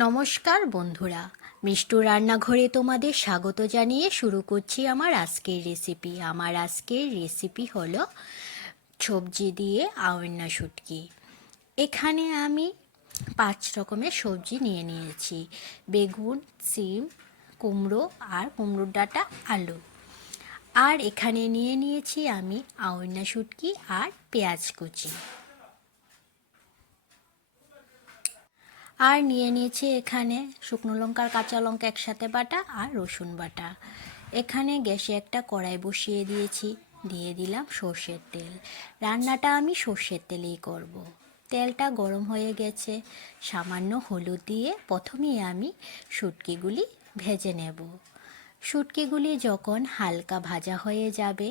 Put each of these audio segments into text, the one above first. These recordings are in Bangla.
নমস্কার বন্ধুরা। মিষ্টু রান্নাঘরে তোমাদের স্বাগত জানিয়ে শুরু করছি আমার আজকের রেসিপি আমার আজকের রেসিপি হলো সবজি দিয়ে আওয়ান্না শুটকি। এখানে আমি পাঁচ রকমের সবজি নিয়ে নিয়েছি। বেগুন, সিম, কুমড়ো আর কুমড়োর ডাঁটা, আলু। আর এখানে নিয়ে নিয়েছি আমি আওয়ান্না শুটকি আর পেঁয়াজ কুচি। আর নিয়ে নিয়েছি এখানে শুকনো লঙ্কার কাঁচা লঙ্কা একসাথে বাটা আর রসুন বাটা। এখানে গ্যাসে একটা কড়াই বসিয়ে দিয়েছি, দিয়ে দিলাম সর্ষের তেল। রান্নাটা আমি সর্ষের তেলেই করব। তেলটা গরম হয়ে গেছে, সামান্য হলুদ দিয়ে প্রথমেই আমি শুটকিগুলি ভেজে নেব। শুটকিগুলি যখন হালকা ভাজা হয়ে যাবে,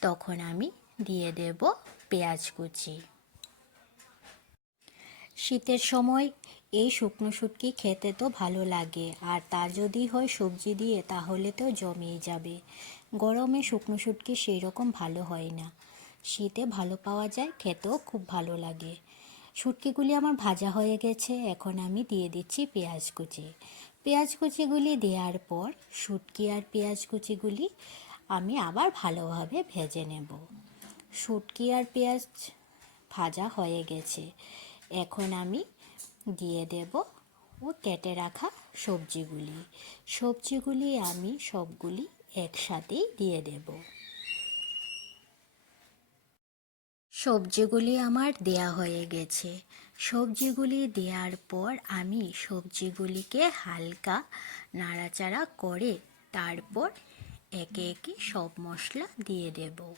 তখন আমি দিয়ে দেব পেঁয়াজ কুচি। শীতের সময় এই শুকনো শুটকি খেতে তো ভালো লাগে। আর তা যদি হয় সবজি দিয়ে, তাহলে তো জমেই যাবে। গরমে শুকনো শুটকি সেই রকম ভালো হয় না। শীতে ভালো পাওয়া যায়, খেতেও খুব ভালো লাগে। শুটকিগুলি আমার ভাজা হয়ে গেছে, এখন আমি দিয়ে দিচ্ছি পেঁয়াজ কুচি। পেঁয়াজ কুচিগুলি দেওয়ার পর, শুটকি আর পেঁয়াজ কুচিগুলি আমি আবার ভালোভাবে ভেজে নেব। শুটকি আর পেঁয়াজ ভাজা হয়ে গেছে। এখন আমি দিয়ে দেব ও কেটে রাখা সবজিগুলি। সবজিগুলি আমি সবগুলি একসাথেই দিয়ে দেব। সবজিগুলি আমার দেয়া হয়ে গেছে। সবজিগুলি দেওয়ার পর আমি সবজিগুলিকে হালকা নাড়াচাড়া করে তারপর একে একে সব মশলা দিয়ে দেব।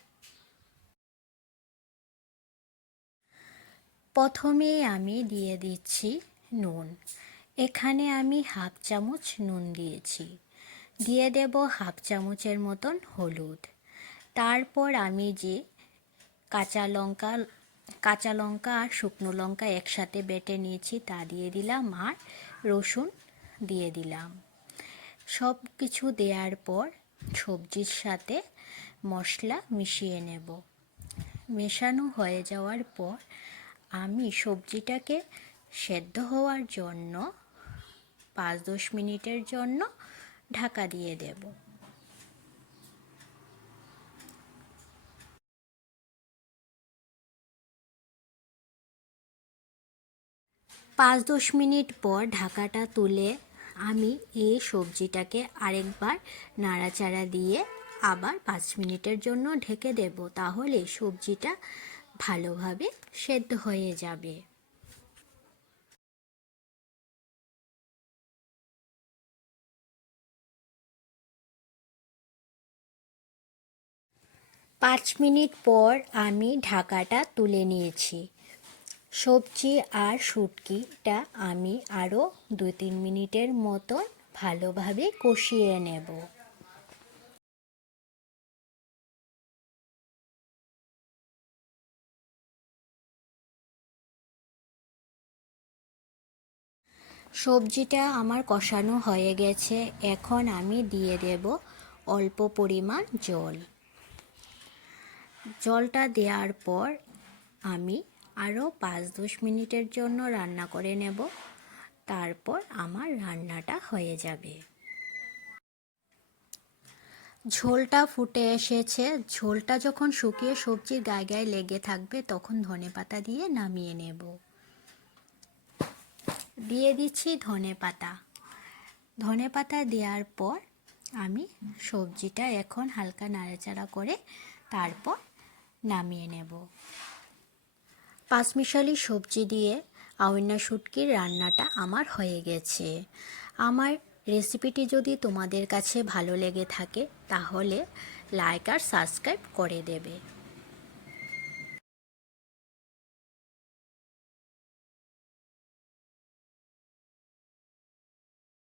প্রথমে আমি দিয়ে দিচ্ছি নুন। এখানে আমি হাফ চামচ নুন দিয়েছি। দিয়ে দেব হাফ চামচের মতন হলুদ। তারপর আমি যে কাঁচা লঙ্কা কাঁচা লঙ্কা আর শুকনো লঙ্কা একসাথে বেটে নিয়েছি তা দিয়ে দিলাম আর রসুন দিয়ে দিলাম। সব কিছু দেওয়ার পর সবজির সাথে মশলা মিশিয়ে নেব। মেশানো হয়ে যাওয়ার পর আমি সবজিটাকে সেদ্ধ হওয়ার জন্য পাঁচ দশ মিনিটের জন্য ঢাকা দিয়ে দেব। পাঁচ দশ মিনিট পর ঢাকাটা তুলে আমি এই সবজিটাকে আরেকবার নাড়াচাড়া দিয়ে আবার পাঁচ মিনিটের জন্য ঢেকে দেব। তাহলে সবজিটা ভালোভাবে সেদ্ধ হয়ে যাবে। পাঁচ মিনিট পর আমি ঢাকাটা তুলে নিয়েছি। সবজি আর শুটকিটা আমি আরও দু তিন মিনিটের মতন ভালোভাবে কষিয়ে নেব। সবজিটা আমার কষানো হয়ে গেছে। এখন আমি দিয়ে দেব অল্প পরিমাণ জল। জলটা দেওয়ার পর আমি আরও পাঁচ দশ মিনিটের জন্য রান্না করে নেব। তারপর আমার রান্নাটা হয়ে যাবে। ঝোলটা ফুটে এসেছে। ঝোলটা যখন শুকিয়ে সবজির গায়ে গায়ে লেগে থাকবে, তখন ধনে পাতা দিয়ে নামিয়ে নেব। দিয়ে দিচ্ছি ধনে পাতা। ধনে পাতা দেওয়ার পর আমি সবজিটা এখন হালকা নাড়াচাড়া করে তারপর নামিয়ে নেব। পাঁচমিশালি সবজি দিয়ে আউন্না শুটকির রান্নাটা আমার হয়ে গেছে। আমার রেসিপিটি যদি তোমাদের কাছে ভালো লেগে থাকে, তাহলে লাইক আর সাবস্ক্রাইব করে দেবে।